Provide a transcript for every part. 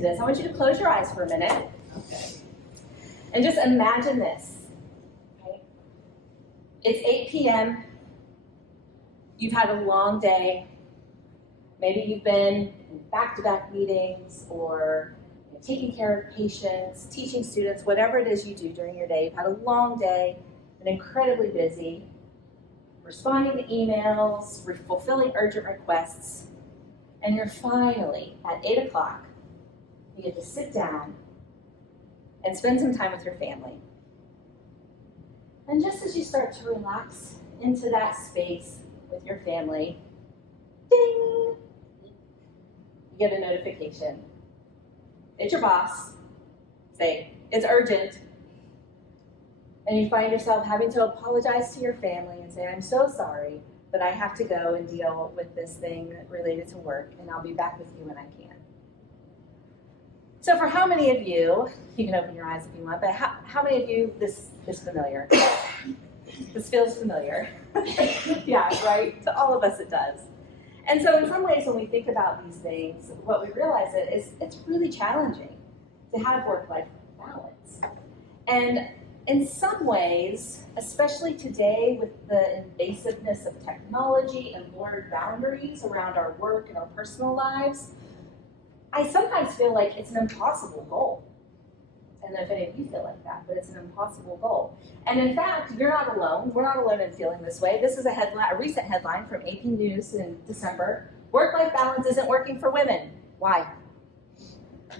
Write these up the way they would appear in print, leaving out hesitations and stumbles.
into this, I want you to close your eyes for a minute. Okay. And just imagine this. Okay? It's 8 p.m. You've had a long day. Maybe you've been in back-to-back meetings or taking care of patients, teaching students, whatever it is you do during your day. You've had a long day, been incredibly busy, responding to emails, fulfilling urgent requests, and you're finally, at 8 o'clock, you get to sit down and spend some time with your family. And just as you start to relax into that space with your family, ding, you get a notification. It's your boss saying, it's urgent. And you find yourself having to apologize to your family and say, I'm so sorry, but I have to go and deal with this thing related to work, and I'll be back with you when I can. So for how many of you can open your eyes if you want, but how many of you, this is familiar? This feels familiar. Yeah, right? To all of us it does. And so in some ways when we think about these things, what we realize is it's really challenging to have work-life balance. And in some ways, especially today with the invasiveness of technology and blurred boundaries around our work and our personal lives, I sometimes feel like it's an impossible goal. I don't know if any of you feel like that, but it's an impossible goal. And in fact, you're not alone. We're not alone in feeling this way. This is a recent headline from AP News in December. Work-life balance isn't working for women. Why?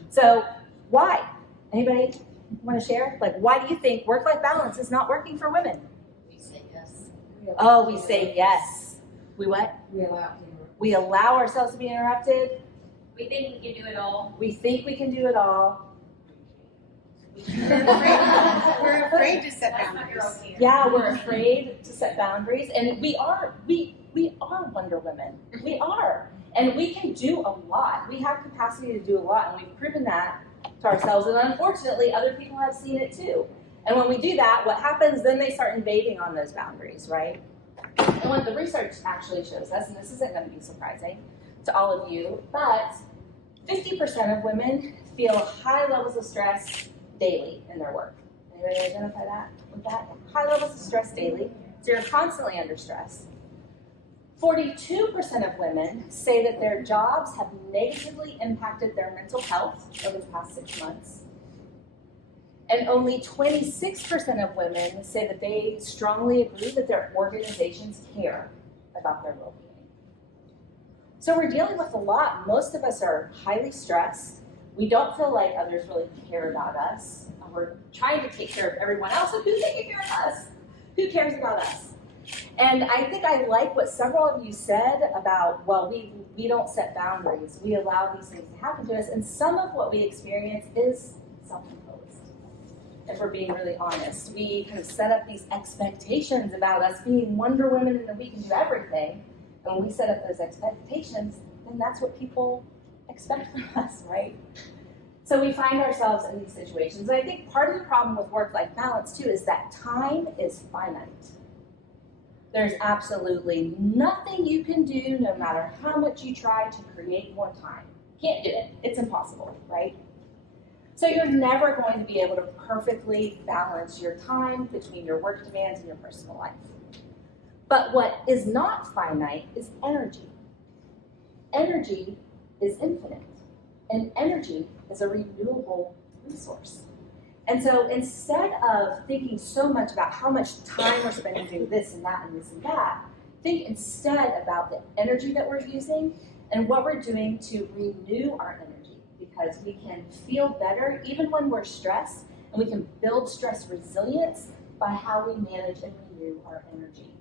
So, why? Anybody want to share? Like, why do you think work-life balance is not working for women? We say yes. Oh, we say yes. We what? We allow We allow ourselves to be interrupted. We think we can do it all. We think we can do it all. We're afraid to set That's not boundaries. your opinion. Yeah, we're afraid to set boundaries, and we are Wonder Women. We are, and we can do a lot. We have capacity to do a lot, and we've proven that to ourselves, and unfortunately, other people have seen it too. And when we do that, what happens, then they start invading on those boundaries, right? And what the research actually shows us, and this isn't going to be surprising to all of you, but 50% of women feel high levels of stress daily in their work. Anybody identify that with that? High levels of stress daily. So you're constantly under stress. 42% of women say that their jobs have negatively impacted their mental health over the past 6 months. And only 26% of women say that they strongly agree that their organizations care about their well-being. So we're dealing with a lot. Most of us are highly stressed. We don't feel like others really care about us. We're trying to take care of everyone else, and who's taking care of us? Who cares about us? And I think I like what several of you said about, well, we don't set boundaries. We allow these things to happen to us, and some of what we experience is self-imposed. If we're being really honest, we kind of set up these expectations about us being Wonder Women and that we can do everything. And when we set up those expectations, then that's what people expect from us, right? So we find ourselves in these situations. And I think part of the problem with work-life balance, too, is that time is finite. There's absolutely nothing you can do, no matter how much you try to create more time. Can't do it. It's impossible, right? So you're never going to be able to perfectly balance your time between your work demands and your personal life. But what is not finite is energy. Energy is infinite, and energy is a renewable resource. And so instead of thinking so much about how much time we're spending doing this and that and this and that, think instead about the energy that we're using and what we're doing to renew our energy, because we can feel better even when we're stressed, and we can build stress resilience by how we manage and renew our energy.